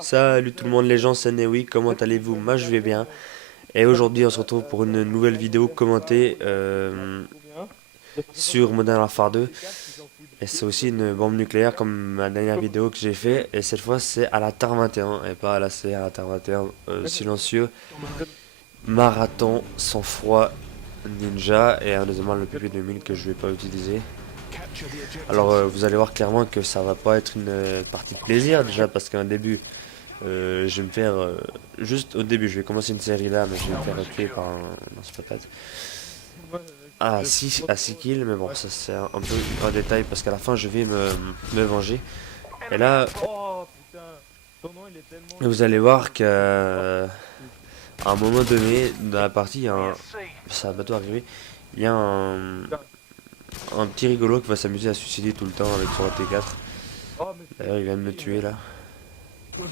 Salut tout le monde les gens, c'est Newi, comment allez-vous? Moi je vais bien. Et aujourd'hui on se retrouve pour une nouvelle vidéo commentée sur Modern Warfare 2. Et c'est aussi une bombe nucléaire comme ma dernière vidéo que j'ai fait. Et cette fois c'est à la TAR 21 et pas à la CR, à la TAR 21. Silencieux, marathon, sang-froid, ninja et un deuxième le PP 2000 que je vais pas utiliser. Alors vous allez voir clairement que ça va pas être une partie de plaisir déjà parce qu'un début je vais me faire juste au début, je vais commencer une série là, mais je vais me faire tuer par un lance-patate. Ah, 6 kills, mais bon, ça c'est un peu un détail parce qu'à la fin je vais me venger. Et là, vous allez voir qu'à un moment donné dans la partie, ça va bientôt arriver, il y a un petit rigolo qui va s'amuser à se suicider tout le temps avec son T4. D'ailleurs, il vient de me tuer là. Bon.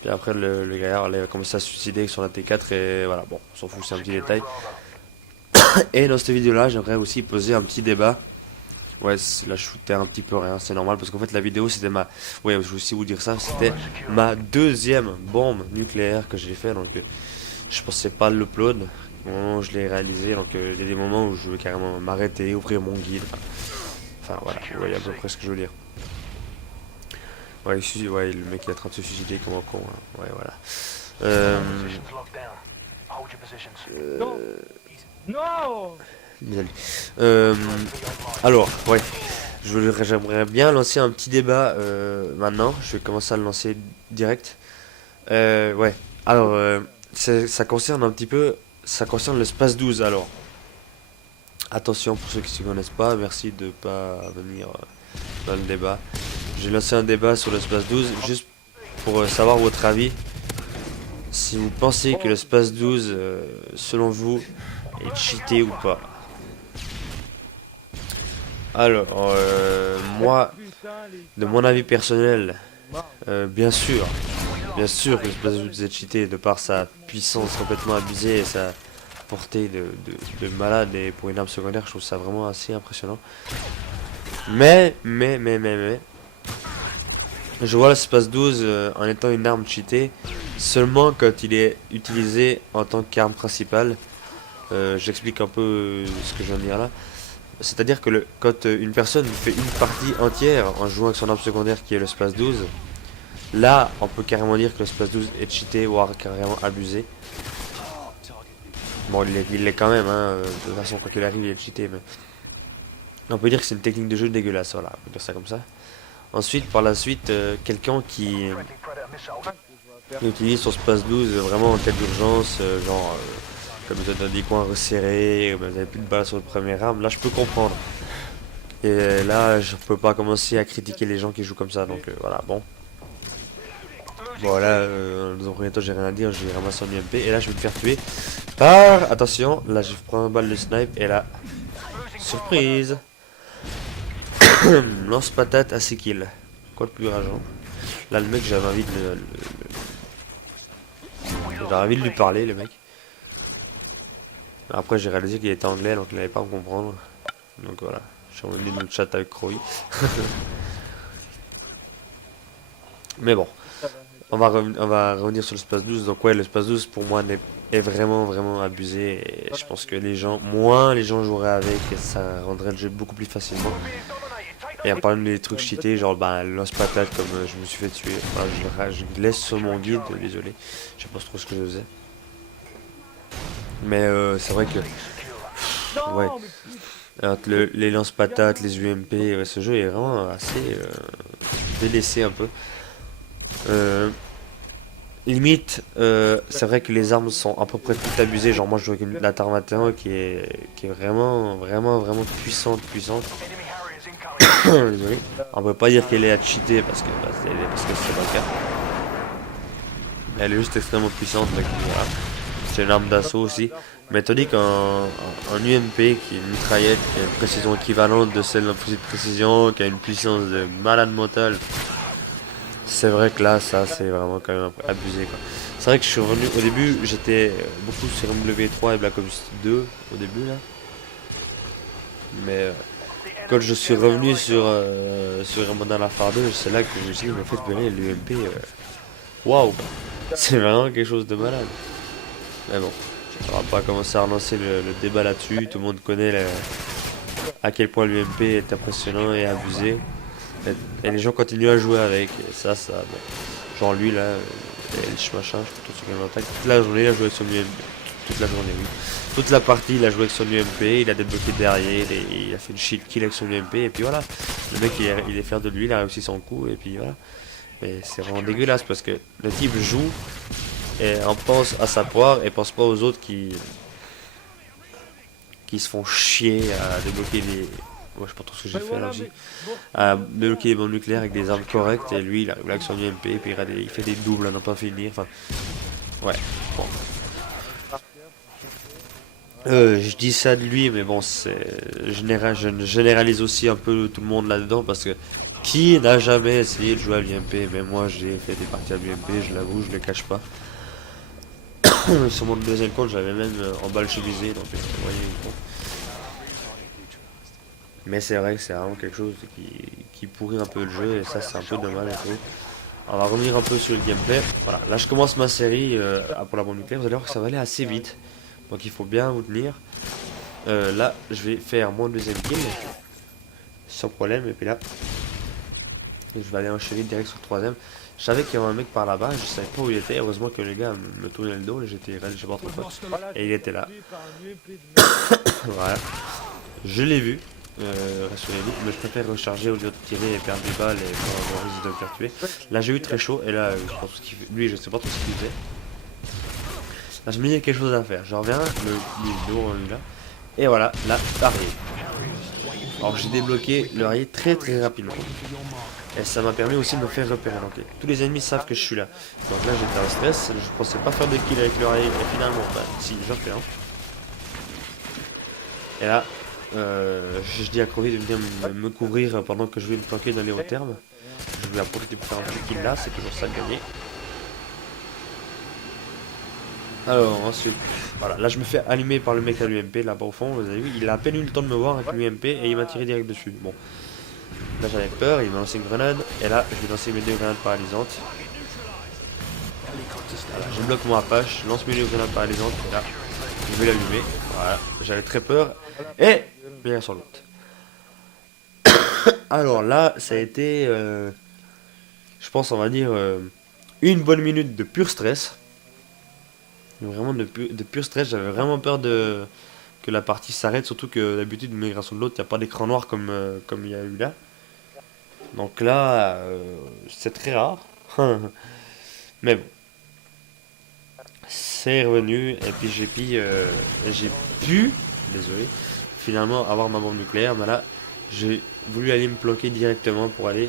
Puis après, le gaillard il va commencer à se suicider avec son AT4 et voilà, bon, on s'en fout, c'est un petit détail. Et dans cette vidéo là, j'aimerais aussi poser un petit débat. Ouais, là je foutais un petit peu rien, c'est normal parce qu'en fait la vidéo c'était ma... Ouais, je vais aussi vous dire ça, c'était ma deuxième bombe nucléaire que j'ai fait, donc je pensais pas l'upload au moment où je l'ai réalisé, donc il y a des moments où je veux carrément m'arrêter, ouvrir mon guide, enfin voilà, vous voyez à peu près ce que je veux dire. Ouais, ouais, le mec est en train de se suicider comme un con, hein. Ouais, voilà. Non. Désolé. Alors, ouais, j'aimerais bien lancer un petit débat maintenant. Je vais commencer à le lancer direct. Ouais. Alors, ça concerne un petit peu, ça concerne le Space 12. Alors, attention pour ceux qui ne se connaissent pas. Merci de pas venir dans le débat. J'ai lancé un débat sur le Space 12 juste pour savoir votre avis. Si vous pensez que le Space 12, selon vous, est cheaté ou pas. Alors, moi, de mon avis personnel, bien sûr que le Space 12 est cheaté de par sa puissance complètement abusée et sa portée de malade et pour une arme secondaire, je trouve ça vraiment assez impressionnant. Mais, je vois le Space 12 en étant une arme cheatée seulement quand il est utilisé en tant qu'arme principale. J'explique un peu ce que je viens de dire là. C'est-à-dire que quand une personne fait une partie entière en jouant avec son arme secondaire qui est le Space 12, là on peut carrément dire que le Space 12 est cheaté, voire carrément abusé. Bon, il l'est quand même, hein, de toute façon, quand il arrive, il est cheaté, mais on peut dire que c'est une technique de jeu dégueulasse, voilà, on peut dire ça comme ça. Ensuite, par la suite, quelqu'un qui utilise son Space 12 vraiment en cas d'urgence, genre comme vous êtes dans des coins resserrés, vous avez plus de balles sur le premier arme, là je peux comprendre. Et là, je peux pas commencer à critiquer les gens qui jouent comme ça, donc voilà, bon. Voilà, dans un premier temps, j'ai rien à dire, je vais ramasser un UMP, et là, je vais me faire tuer par... Attention, là, je prends un balle de snipe, et là, surprise. Lance-patate à 6 kills. Quoi de plus rageant. Là, le mec, j'avais envie de j'avais envie de lui parler, le mec. Après, j'ai réalisé qu'il était anglais, donc il n'allait pas me comprendre. Donc voilà, je suis revenu de le chat avec Croy. Mais bon, on va revenir sur le Space 12. Donc ouais, le Space 12 pour moi est vraiment abusé. Et je pense que moins les gens joueraient avec, et ça rendrait le jeu beaucoup plus facilement. Et en parlant des trucs cheatés, genre bah, le lance-patate comme je me suis fait tuer. Enfin, je laisse sur mon guide, désolé. Je sais pas trop ce que je faisais. Mais c'est vrai que... Ouais. Entre les lance-patates, les UMP, ce jeu est vraiment assez délaissé un peu. Limite, c'est vrai que les armes sont à peu près toutes abusées. Genre moi je joue avec la TAR 21 qui est vraiment puissante. Désolé. On peut pas dire qu'elle est à cheater parce que c'est pas le cas. Elle est juste extrêmement puissante, donc voilà. C'est une arme d'assaut aussi. Mais tandis qu'un UMP qui est une mitraillette, qui a une précision équivalente de celle d'un fusil de précision, qui a une puissance de malade mentale, c'est vrai que là, ça c'est vraiment quand même abusé quoi. C'est vrai que je suis revenu, au début j'étais beaucoup sur MW3 et Black Ops 2 au début là. Mais quand je suis revenu sur Modern Warfare 2, c'est là que je me suis dit, mais en fait, purée, l'UMP, waouh, c'est vraiment quelque chose de malade. Mais bon, on va pas commencer à relancer le débat là-dessus. Tout le monde connaît à quel point l'UMP est impressionnant et abusé. Et les gens continuent à jouer avec. Et ça, bon. Genre lui là, Elch machin, je sais pas trop sur quelle attaque. Toute la journée, il a joué avec son UMP. Toute la journée, oui. Toute la partie, il a joué avec son UMP, il a débloqué derrière, il a fait une shield kill avec son UMP, et puis voilà. Le mec, il est fier de lui, il a réussi son coup, et puis voilà. Mais c'est vraiment dégueulasse parce que le type joue et on pense à sa poire et pense pas aux autres qui se font chier à débloquer des. Ouais, je sais pas trop ce que j'ai fait là aussi. À débloquer des bombes nucléaires avec des armes correctes et lui il arrive là avec son UMP et puis il fait des doubles à n'en pas finir. Enfin, ouais. Bon. Je dis ça de lui, mais bon, je généralise aussi un peu tout le monde là-dedans parce que qui n'a jamais essayé de jouer à l'UMP? Mais moi j'ai fait des parties à l'UMP, je l'avoue, je le cache pas. Sur mon deuxième compte, j'avais même en balle chemisée, donc vous voyez, bon. Mais c'est vrai que c'est vraiment quelque chose qui pourrit un peu le jeu et ça c'est un peu dommage. On va revenir un peu sur le gameplay. Voilà, là je commence ma série pour la bombe nucléaire, vous allez voir que ça va aller assez vite. Donc il faut bien vous tenir. Là je vais faire mon deuxième kill. Sans problème, et puis là je vais aller enchaîner direct sur le troisième. Je savais qu'il y avait un mec par là-bas, je savais pas où il était. Heureusement que les gars me tournaient le dos, j'étais je sais pas trop quoi. Et il était là. Voilà. Je l'ai vu. Rassurez-vous, mais je préfère recharger au lieu de tirer et perdre des balles et avoir le risque de me faire tuer. Là j'ai eu très chaud et là je pense qu'il fait. Lui je sais pas trop ce qu'il faisait. Là je me dis qu'il y a quelque chose à faire. Je reviens, le dos là. Et voilà, là, arrive. Alors j'ai débloqué le rail très très rapidement. Et ça m'a permis aussi de me faire repérer. Donc tous les ennemis savent que je suis là. Donc là j'étais en stress, je pensais pas faire de kill avec le rail et finalement, bah si, j'en fais un. Et là, je dis à Crovi de venir me couvrir pendant que je vais me planquer d'aller au terme. Je vais en profiter pour faire un petit kill là, c'est toujours ça de gagner. Alors ensuite, voilà, là je me fais allumer par le mec à l'UMP là-bas au fond, vous avez vu, il a à peine eu le temps de me voir avec l'UMP et il m'a tiré direct dessus. Bon, là j'avais peur, il m'a lancé une grenade et là je vais lancer mes deux grenades paralysantes. Voilà, je bloque mon Apache, je lance mes deux grenades paralysantes et là je vais l'allumer. Voilà, j'avais très peur et bien sur l'autre. Alors là, ça a été, je pense, on va dire, une bonne minute de pur stress. Vraiment de pur stress, j'avais vraiment peur que la partie s'arrête, surtout que d'habitude, une migration de l'autre, il n'y a pas d'écran noir comme il y a eu là. Donc là, c'est très rare. Mais bon, c'est revenu, et puis j'ai pu, désolé, finalement avoir ma bombe nucléaire, mais là, j'ai voulu aller me planquer directement pour aller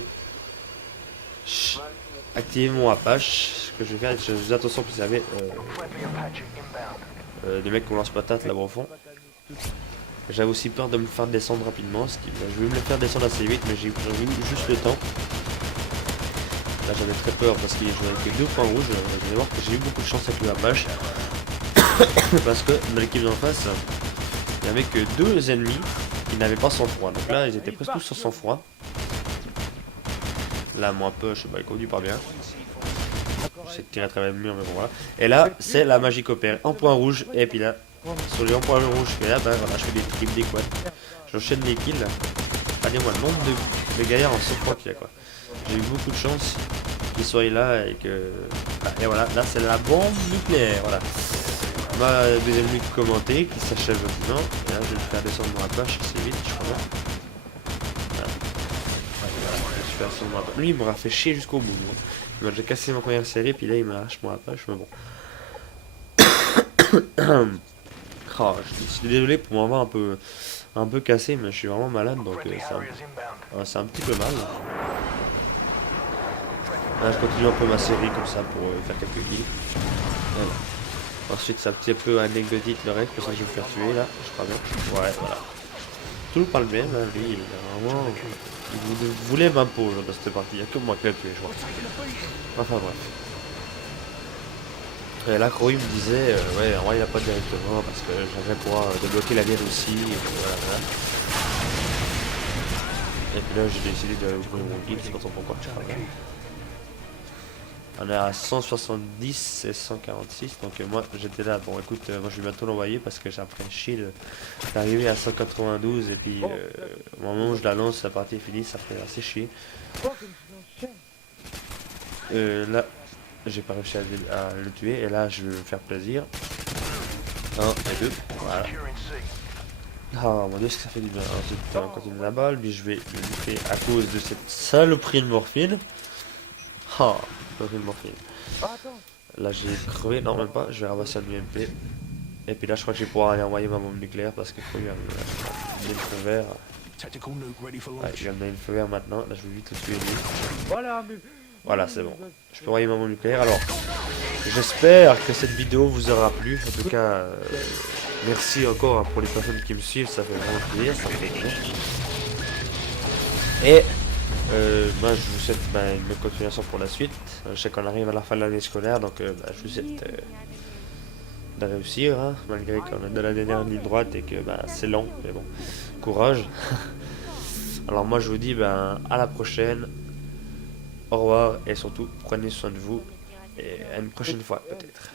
activer mon Apache. Ce que je vais faire, je fais attention parce qu'il y avait des mecs qui lance patate là-bas au fond. J'avais aussi peur de me faire descendre rapidement, je voulais me le faire descendre assez vite, mais j'ai eu juste le temps. Là j'avais très peur parce qu'il jouait avec deux points rouges. Vous allez voir que j'ai eu beaucoup de chance avec le Apache. Parce que dans l'équipe d'en face, il n'y avait que deux ennemis qui n'avaient pas sang-froid. Donc là ils étaient presque tous sur sang-froid. Là mon Apache, bah, il conduit pas bien. J'essaie de tirer à travers le mur, mais bon voilà. Et là c'est la magique opère en point rouge, et puis là sur les points rouges, et là ben voilà, je fais des triples, des quads. J'enchaîne les kills. Regardez-moi le nombre de gaillards en sang-froid qu'il y a quoi. J'ai eu beaucoup de chance qu'ils soient là et que. Et voilà, là c'est la bombe nucléaire. Voilà. Ma deuxième nuit commentée qui s'achève maintenant. Et là je vais le faire descendre mon Apache assez vite, je crois. Voilà. Je vais descendre mon Apache. Lui il m'aura fait chier jusqu'au bout. Moi. Il m'a déjà cassé ma première série, puis là il m'arrache mon Apache, mais bon. Oh, je suis désolé pour m'avoir un peu cassé, mais je suis vraiment malade, donc c'est un petit peu mal. Là, je continue un peu ma série comme ça pour faire quelques kills. Voilà. Ensuite, c'est un petit peu anecdotique le reste, parce que je vais me faire tuer là, je crois bien. Ouais, voilà. Tout par le même, hein, lui, il est vraiment. Il voulait ma peau dans cette partie, il n'y a que moi qui l'ai tué, je crois. Enfin bref. Et là, Croy me disait, ouais, en vrai, il a pas directement parce que j'aimerais pouvoir débloquer la mienne aussi. Et voilà, voilà. Et puis là, j'ai décidé d'ouvrir mon guide, c'est pas trop pourquoi je travaille. On est à 170 et 146, donc moi j'étais là. Bon, écoute, moi je vais bientôt l'envoyer parce que j'ai après chier d'arriver à 192 et puis au moment où je la lance, la partie est finie, ça fait assez chier. Là, j'ai pas réussi à le tuer et là je vais me faire plaisir. 1 et 2, voilà. Ah mon dieu, ce que ça fait du bien. Ensuite, on continue la balle, puis je vais le buter à cause de cette saloperie de morphine. Ah, saloperie de morphine. Là j'ai crevé, non même pas, je vais ramasser un UMP. Et puis là je crois que je vais pouvoir aller envoyer ma bombe nucléaire parce que il y a le feu vert. Ouais, il y a le feu vert maintenant, là je vais vite le tuer lui. Voilà, c'est bon. Je peux envoyer ma bombe nucléaire. Alors, j'espère que cette vidéo vous aura plu. En tout cas, merci encore pour les personnes qui me suivent, ça fait vraiment plaisir, ça me fait plaisir. Et moi je vous souhaite une bonne continuation pour la suite. Je sais qu'on arrive à la fin de l'année scolaire, donc je vous souhaite de réussir, hein, malgré qu'on est dans la dernière ligne droite et que c'est long, mais bon, courage. Alors moi je vous dis à la prochaine, au revoir et surtout prenez soin de vous et à une prochaine fois peut-être.